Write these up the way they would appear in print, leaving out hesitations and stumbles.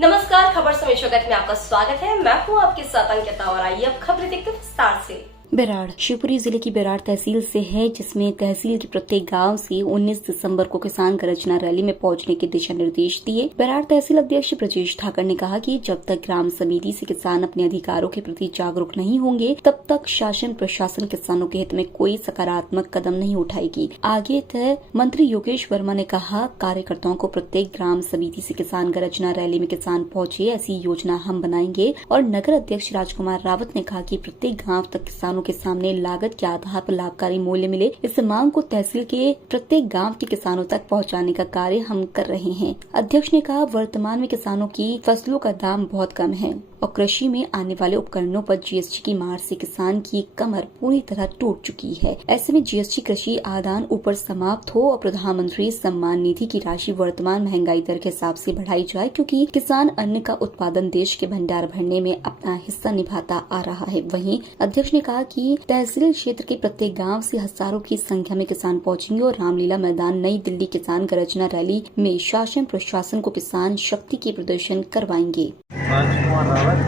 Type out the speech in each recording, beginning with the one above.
नमस्कार, खबर समय जगत में आपका स्वागत है। मैं हूं आपके साथ अंकिता और आइए अब खबरें देखते हैं विस्तार से। बेराड़ शिवपुरी जिले की बेराड़ तहसील से है, जिसमें तहसील के प्रत्येक गांव से 19 दिसंबर को किसान गर्जना रैली में पहुंचने के दिशा निर्देश दिए। बेराड़ तहसील अध्यक्ष ब्रजेश ठाकर ने कहा कि जब तक ग्राम समिति से किसान अपने अधिकारों के प्रति जागरूक नहीं होंगे, तब तक शासन प्रशासन किसानों के हित में कोई सकारात्मक कदम नहीं उठाएगी। आगे तय मंत्री योगेश वर्मा ने कहा, कार्यकर्ताओं को प्रत्येक ग्राम समिति से किसान गर्जना रैली में किसान पहुँचे, ऐसी योजना हम बनाएंगे। और नगर अध्यक्ष राजकुमार रावत ने कहा कि प्रत्येक गाँव तक किसानों के सामने लागत के आधार पर लाभकारी मूल्य मिले, इस मांग को तहसील के प्रत्येक गांव के किसानों तक पहुंचाने का कार्य हम कर रहे हैं। अध्यक्ष ने कहा, वर्तमान में किसानों की फसलों का दाम बहुत कम है और कृषि में आने वाले उपकरणों पर जीएसटी की मार से किसान की कमर पूरी तरह टूट चुकी है। ऐसे में जीएसटी कृषि आदान ऊपर समाप्त हो और प्रधानमंत्री सम्मान निधि की राशि वर्तमान महंगाई दर के हिसाब से बढ़ाई जाए, क्योंकि किसान अन्न का उत्पादन देश के भंडार भरने में अपना हिस्सा निभाता आ रहा है। वहीं अध्यक्ष ने कहा कि तहसील क्षेत्र के प्रत्येक गाँव से हजारों की संख्या में किसान पहुँचेंगे और रामलीला मैदान नई दिल्ली किसान गर्जना रैली में शासन प्रशासन को किसान शक्ति के प्रदर्शन करवाएंगे। राजकुमार रावत,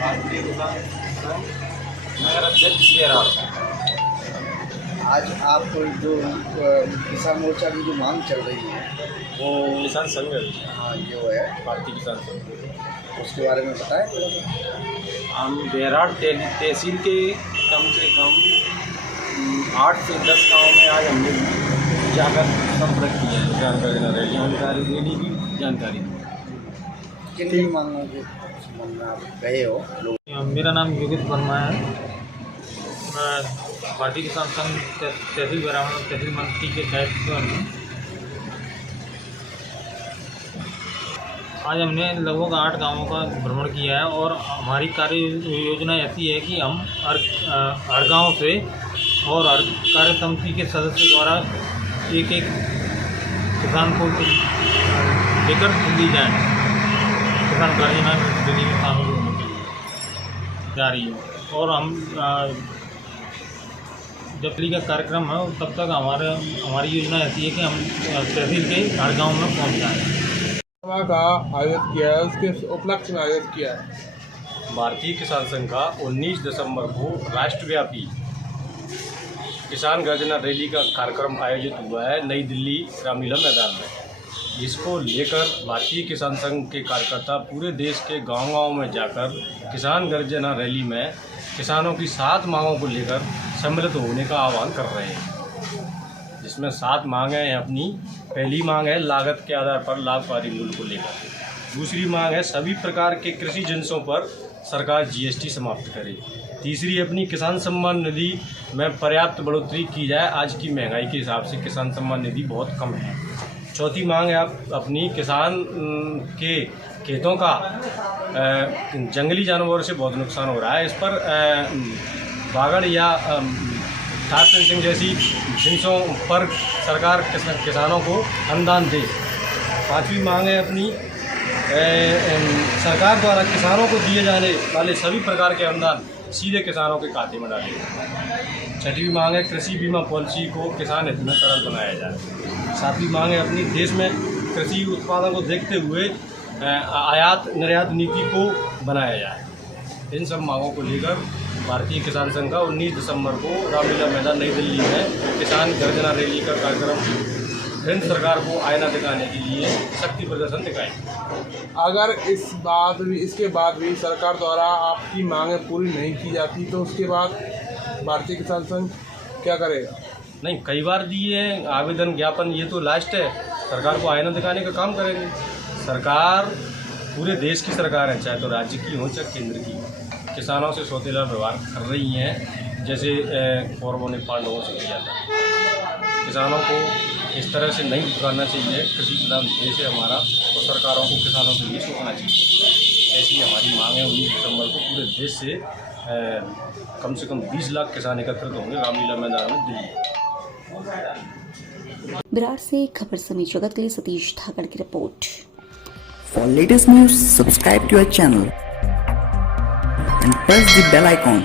भारतीय किसान संघ, नगर अध्यक्ष बेराड़। आज आप जो किसान मोर्चा की जो मांग चल रही है वो किसान संघ, हाँ जो है भारतीय किसान संघ, उसके बारे में बताएं थोड़ा सा। हम बेराड़ तहसील के कम से कम 8 से 10 गाँव में आज हमने जाकर संपर्क किया है। जानकारी रैली की जानकारी दी। किन मांगों के संबंध में आप गए हो लोग? मेरा नाम योगेश वर्मा है। मैं भारतीय किसान संघ तहसील बेराड़ तहसील मंत्री के दायित्व में आज हमने लगभग 8 गांवों का भ्रमण किया है और हमारी कार्य योजना ऐसी है कि हम हर गांव से और हर कार्य समिति के सदस्य द्वारा एक किसान को लेकर दिल्ली जाएँ। किसान गर्जना दिल्ली में शामिल होने की जा रही है और हम जब दिल्ली का कार्यक्रम है तब तक हमारी योजना ऐसी है कि हम तहसील के हर गाँव में पहुँच जाएँ। का आयोजित किया है, उसके उपलक्ष्य में आयोजित किया है। भारतीय किसान संघ का 19 दिसंबर को राष्ट्रव्यापी किसान गर्जना रैली का कार्यक्रम आयोजित हुआ है नई दिल्ली रामलीला मैदान में। इसको लेकर भारतीय किसान संघ के कार्यकर्ता पूरे देश के गांव-गांव में जाकर किसान गर्जना रैली में किसानों की 7 मांगों को लेकर सम्मिलित होने का आह्वान कर रहे हैं, जिसमें 7 मांगें हैं। अपनी पहली मांग है लागत के आधार पर लाभकारी मूल्य को लेकर। दूसरी मांग है सभी प्रकार के कृषि जिन्सों पर सरकार जीएसटी समाप्त करे। तीसरी अपनी किसान सम्मान निधि में पर्याप्त बढ़ोतरी की जाए, आज की महंगाई के हिसाब से किसान सम्मान निधि बहुत कम है। चौथी मांग है अपनी किसान के खेतों का जंगली जानवरों से बहुत नुकसान हो रहा है, इस पर बागड़ या थार फेंसिंग जैसी जिन्सों पर सरकार किसानों को अनुदान दे। पांचवी मांग है अपनी सरकार द्वारा किसानों को दिए जाने वाले सभी प्रकार के अनुदान सीधे किसानों के खाते में डाले। छठवीं मांग है कृषि बीमा पॉलिसी को किसान हित में सरल बनाया जाए। सातवीं मांग है अपनी देश में कृषि उत्पादों को देखते हुए आयात निर्यात नीति को बनाया जाए। इन सब मांगों को लेकर भारतीय किसान संघ का 19 दिसंबर को रामलीला मैदान नई दिल्ली में किसान गर्जना रैली का कार्यक्रम केंद्र सरकार को आईना दिखाने के लिए शक्ति प्रदर्शन दिखाएंगे। अगर इसके बाद भी सरकार द्वारा आपकी मांगें पूरी नहीं की जाती तो उसके बाद भारतीय किसान संघ क्या करेगा? नहीं, कई बार दिए आवेदन ज्ञापन, ये तो लास्ट है। सरकार को आईना दिखाने का काम करेंगे। सरकार पूरे देश की सरकार है, चाहे तो राज्य की हो चाहे केंद्र की। किसानों से सौतेला व्यवहार कर रही हैं, जैसे कौरवों ने पांडवों से किया था। किसानों को इस तरह से नहीं पुकारना चाहिए। कृषि प्रधान देश है हमारा, तो सरकारों को किसानों के लिए सोचना चाहिए। ऐसी हमारी मांग है। 19 दिसंबर को पूरे देश से कम से कम 20 लाख किसान एकत्रित होंगे रामलीला मैदान में दिल्ली। बेराड़ से खबर समय जगत के लिए सतीश ठाकर की report. For latest news, subscribe to our channel and press the bell icon.